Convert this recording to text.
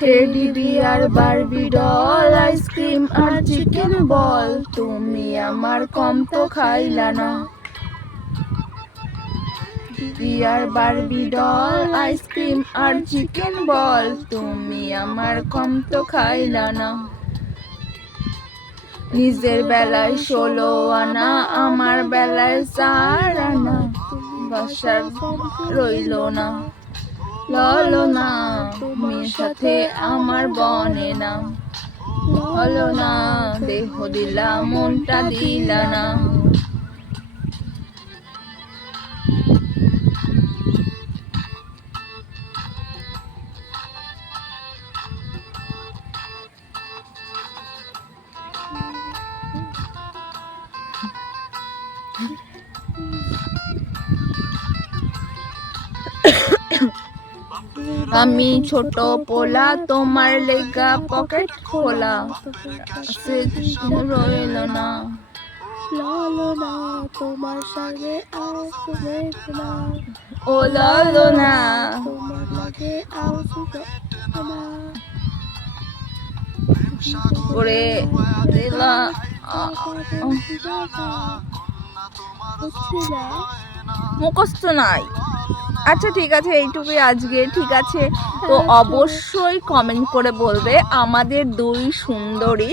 teddy bear Barbie doll ice cream আর chicken ball তুমি আমার কম তো খাইলা না বিয়ার বারবি ডল আইসক্রিম আর চিকেন বল তুমি আমার কম তো খাইলা না নিজের বেলায় 16 আনা আমার বেলায় 4 আনা বাসার রইল না ললো না মেয়ের সাথে আমার বনে না ললো না দেহ দিলা মনটা দিলা না আমি ছোট পোলা তোমার লেগা পকেট খোলা রইল না লালো না তোমার সঙ্গে আসবে না ও ললো না তোমার লাগে আসবে না করে দিলা মুখস্থ নাই আচ্ছা ঠিক আছে এইটুকুই আজকে ঠিক আছে তো অবশ্যই কমেন্ট করে বলবে আমাদের দুই সুন্দরী